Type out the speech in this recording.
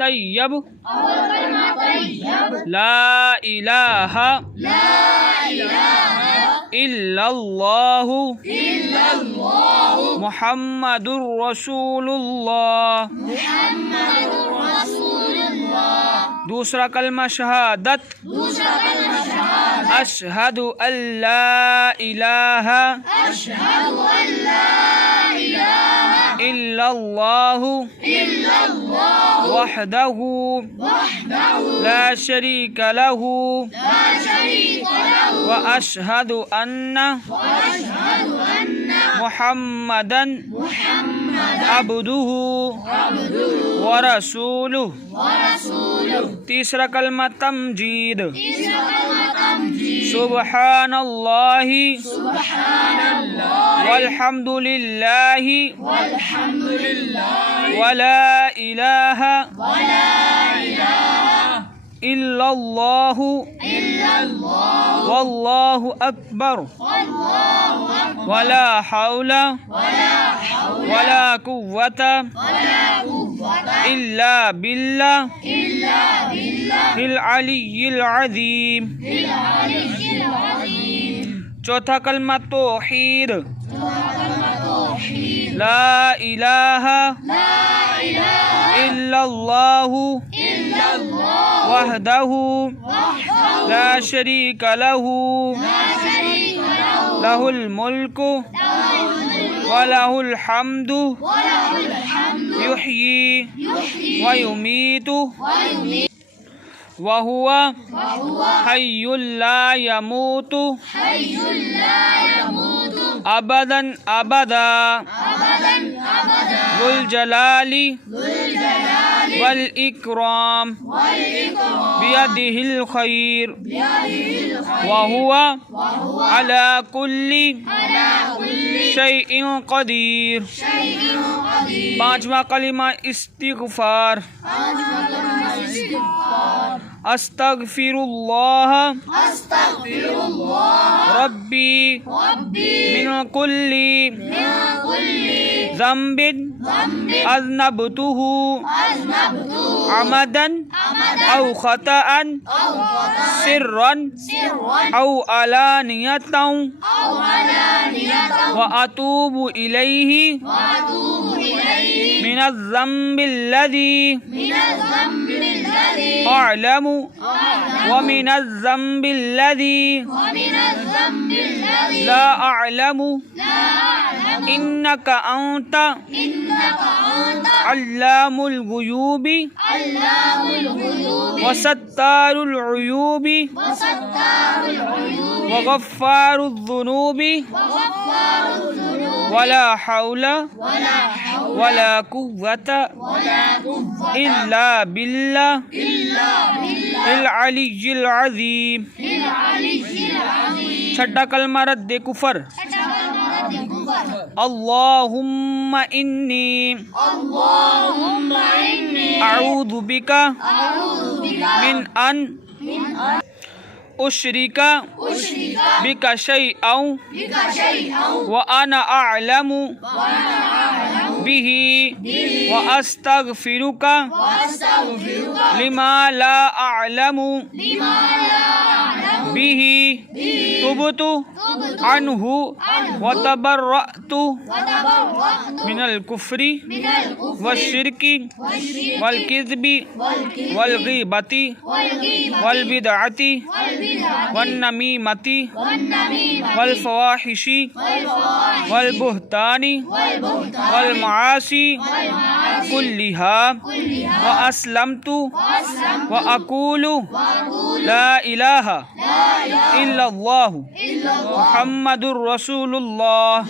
तय्यब ला इलाहा इल्लल्लाहु मुहम्मदुर रसूलुल्लाह। दूसरा कलमा शहादत अशहदु अल्ला इलाहा इल्लल्लाहु वहदहु ला शरीका लहु व अशहदु अन्ना मुहम्मदन अब्दुहु व रसूलुहु। तीसरा कलमा तमजीद सुब्हानल्लाहि वल्हम्दुलिल्लाहि वला इलाहा इल्लल्लाहु वल्लाहु अकबर वला हौला वला कुव्वता इल्ला बिल्लाहिल अलिय्यिल अज़ीम। चौथा कलमा तौहीद ला इलाहा इल्लल्लाहु वहदहु ला शरीका लहु लहुल मुल्कु व लहुल हम्दु युह्यी व युमीतु व हुवा हय्युल ला यमूतु अबदन अबदा जुल जलाली वल इकराम बियदिहिल खैर व हुवा अला कुल्ली शैइन कदीर। पांचवा कलिमा इस्तिग़फ़ार अस्तग़फ़िरुल्लाह रब्बी मिन कुल्ली ज़ंबिन अज़नबतुहु अमदन औ ख़तअन सिर्रन औ अलानियतन व अतूबु इलैहि मिनज़ ज़ंबिल्लज़ी अअलमु व मिनज़ ज़ंबिल्लज़ी ला अअलमु इन्नका अंता अल्लामुल गुयूबी व सत्तारुल उयूबी व गफ़्फ़ारुज़ ज़ुनूबी वला हौला वला कुव्वता इल्ला बिल्लाहिल अलिय्यिल अज़ीम। छठा कलमा रद्दे कुफर अल्लाहुम्मा इन्नी अऊज़ु बिका मिन अन उश्रिका बिका शैअन व अना अअलमु बिही व अस्तग़फ़िरुका लिमा ला अअलमु बिही तुबतु अन्हु व तबर्रअतु मिनल कुफ्री व शिरकी वल किज़्बी वल गीबती वल बिदअती वन नमीमती वल फ़वाहिशी वल बुहतानी वल मासी कुल्लिहा व अस्लमतु व अक़ूलु ला इलाहा इल्लल्लाहु मुहम्मदुर रसूलुल्लाह।